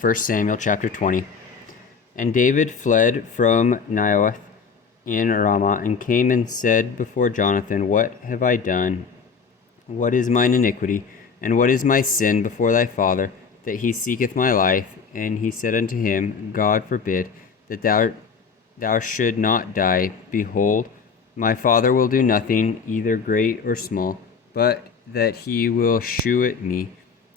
1 Samuel chapter 20. And David fled from Naioth in Ramah, and came and said before Jonathan, What have I done? What is mine iniquity? And what is my sin before thy father, that he seeketh my life? And he said unto him, God forbid that thou should not die. Behold, my father will do nothing, either great or small, but that he will shew it me.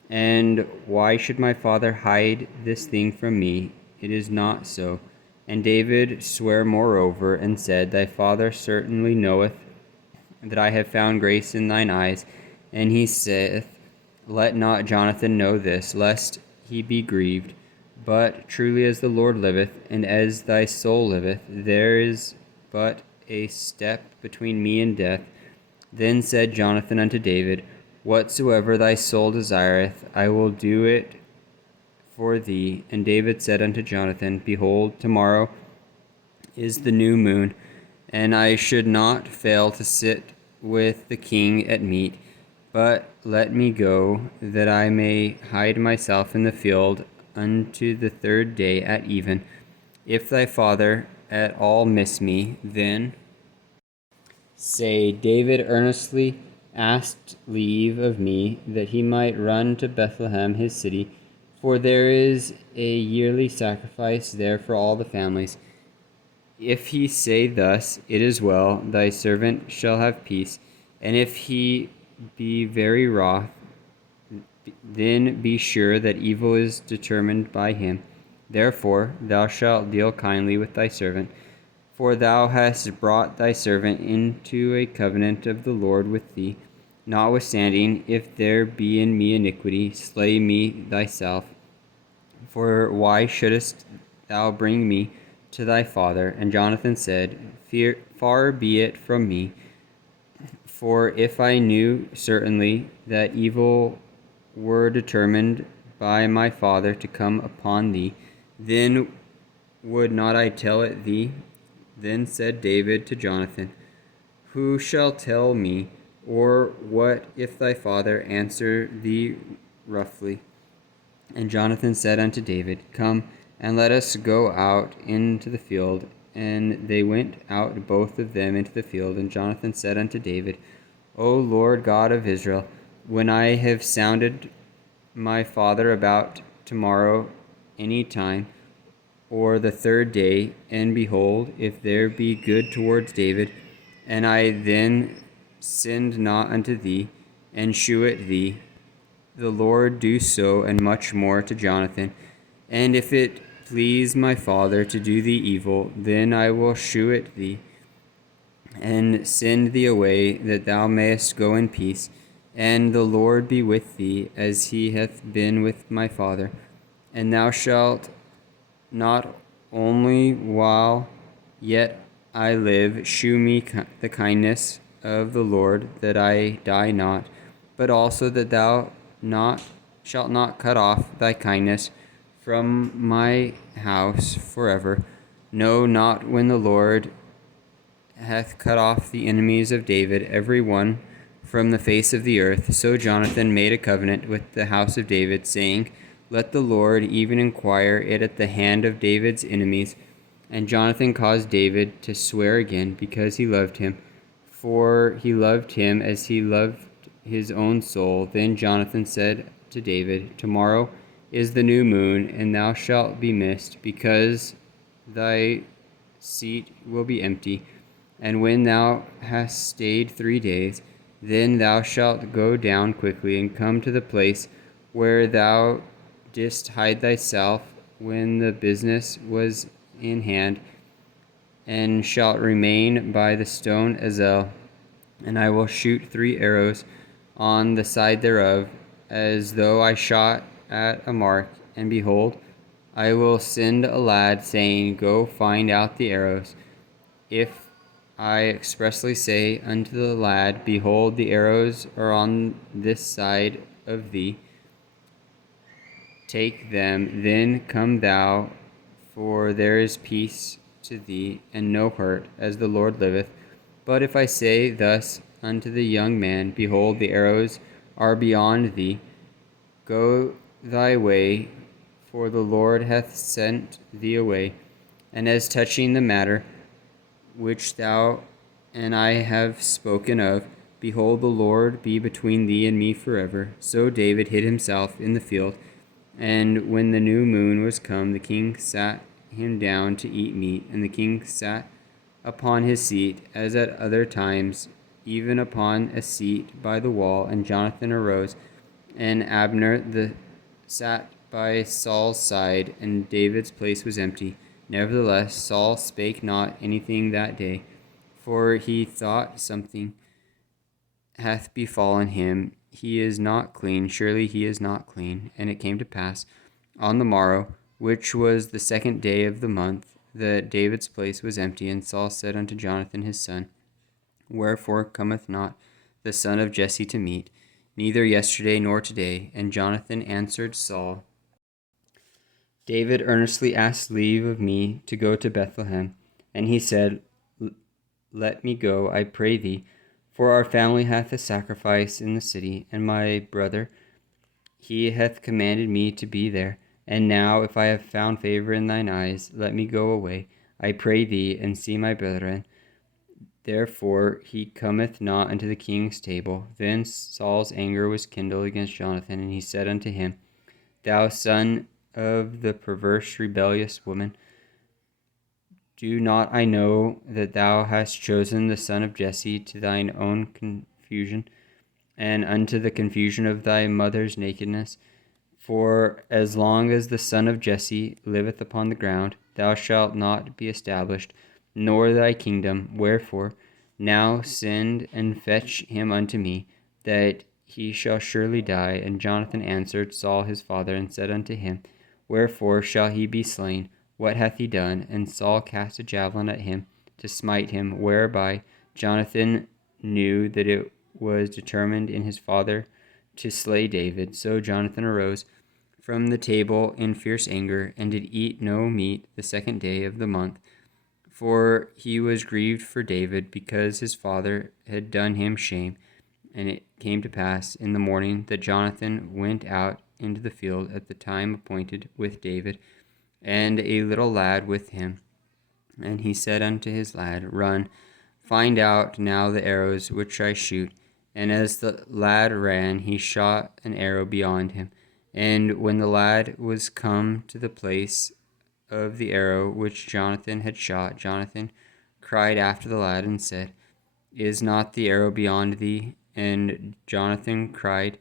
And why should my father hide this thing from me? It is not so. And David sware moreover, and said, Thy father certainly knoweth that I have found grace in thine eyes. And he saith, Let not Jonathan know this, lest he be grieved. But truly as the Lord liveth, and as thy soul liveth, there is but a step between me and death. Then said Jonathan unto David, Whatsoever thy soul desireth, I will do it for thee. And David said unto Jonathan, Behold, tomorrow is the new moon, and I should not fail to sit with the king at meat. But let me go, that I may hide myself in the field unto the third day at even. If thy father at all miss me, then say, David earnestly asked leave of me, that he might run to Bethlehem his city, for there is a yearly sacrifice there for all the families. If he say thus, It is well, thy servant shall have peace. And if he be very wroth, then be sure that evil is determined by him. Therefore thou shalt deal kindly with thy servant, for thou hast brought thy servant into a covenant of the Lord with thee. Notwithstanding, if there be in me iniquity, slay me thyself. For why shouldest thou bring me to thy father? And Jonathan said, Far be it from me, for if I knew certainly that evil were determined by my father to come upon thee, then would not I tell it thee? Then said David to Jonathan, Who shall tell me? Or what if thy father answer thee roughly? And Jonathan said unto David, Come, and let us go out into the field. And they went out both of them into the field. And Jonathan said unto David, O Lord God of Israel, when I have sounded my father about tomorrow any time, or the third day, and behold, if there be good towards David, and I then sinned not unto thee, and shew it thee, the Lord do so, and much more to Jonathan. And if it please my father to do thee evil, then I will shew it thee, and send thee away, that thou mayest go in peace. And the Lord be with thee, as he hath been with my father. And thou shalt not only while yet I live shew me the kindness of the Lord, that I die not, but also that thou shalt not cut off thy kindness from my house forever. No, not when the Lord hath cut off the enemies of David, every one from the face of the earth. So Jonathan made a covenant with the house of David, saying, Let the Lord even inquire it at the hand of David's enemies. And Jonathan caused David to swear again, because he loved him, for he loved him as he loved his own soul. Then Jonathan said to David, Tomorrow is the new moon, and thou shalt be missed, because thy seat will be empty. And when thou hast stayed 3 days, then thou shalt go down quickly, and come to the place where thou didst hide thyself when the business was in hand, and shalt remain by the stone Ezel. And I will shoot 3 arrows on the side thereof, as though I shot at a mark. And behold, I will send a lad, saying, Go find out the arrows. If I expressly say unto the lad, Behold, the arrows are on this side of thee, take them, then come thou, for there is peace to thee, and no hurt, as the Lord liveth. But if I say thus unto the young man, Behold, the arrows are beyond thee, go thy way, for the Lord hath sent thee away. And as touching the matter which thou and I have spoken of, behold, the Lord be between thee and me forever. So David hid himself in the field. And when the new moon was come, the king sat him down to eat meat. And the king sat upon his seat, as at other times, even upon a seat by the wall. And Jonathan arose, and Abner sat by Saul's side, and David's place was empty. Nevertheless, Saul spake not anything that day, for he thought something hath befallen him. He is not clean, surely he is not clean. And it came to pass on the morrow, which was the second day of the month, that David's place was empty. And Saul said unto Jonathan his son, Wherefore cometh not the son of Jesse to meat, neither yesterday nor today? And Jonathan answered Saul, David earnestly asked leave of me to go to Bethlehem. And he said, Let me go, I pray thee, for our family hath a sacrifice in the city, and my brother, he hath commanded me to be there. And now, if I have found favor in thine eyes, let me go away, I pray thee, and see my brethren. Therefore he cometh not unto the king's table. Then Saul's anger was kindled against Jonathan, and he said unto him, Thou son of the perverse rebellious woman, do not I know that thou hast chosen the son of Jesse to thine own confusion, and unto the confusion of thy mother's nakedness? For as long as the son of Jesse liveth upon the ground, thou shalt not be established, nor thy kingdom. Wherefore now send and fetch him unto me, that he shall surely die. And Jonathan answered Saul his father, and said unto him, Wherefore shall he be slain? What hath he done? And Saul cast a javelin at him to smite him, whereby Jonathan knew that it was determined in his father to slay David. So Jonathan arose from the table in fierce anger, and did eat no meat the second day of the month, for he was grieved for David, because his father had done him shame. And it came to pass in the morning that Jonathan went out into the field at the time appointed with David, and a little lad with him. And he said unto his lad, Run, find out now the arrows which I shoot. And as the lad ran, he shot an arrow beyond him. And when the lad was come to the place of the arrow which Jonathan had shot, Jonathan cried after the lad and said, Is not the arrow beyond thee? And Jonathan cried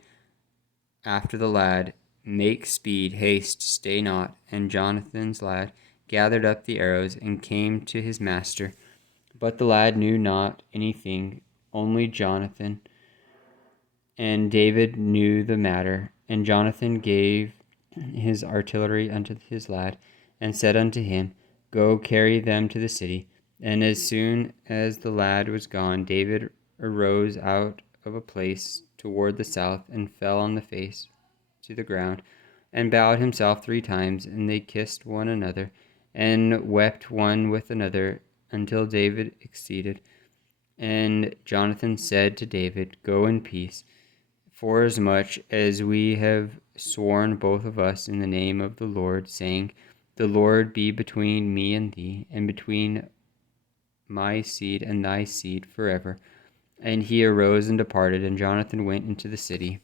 after the lad, Make speed, haste, stay not. And Jonathan's lad gathered up the arrows and came to his master. But the lad knew not anything, only Jonathan. And David knew the matter. And Jonathan gave his artillery unto his lad, and said unto him, Go carry them to the city. And as soon as the lad was gone, David arose out of a place toward the south, and fell on the face to the ground, and bowed himself 3 times. And they kissed one another, and wept one with another, until David exceeded. And Jonathan said to David, Go in peace, forasmuch as we have sworn both of us in the name of the Lord, saying, The Lord be between me and thee, and between my seed and thy seed forever. And he arose and departed, and Jonathan went into the city.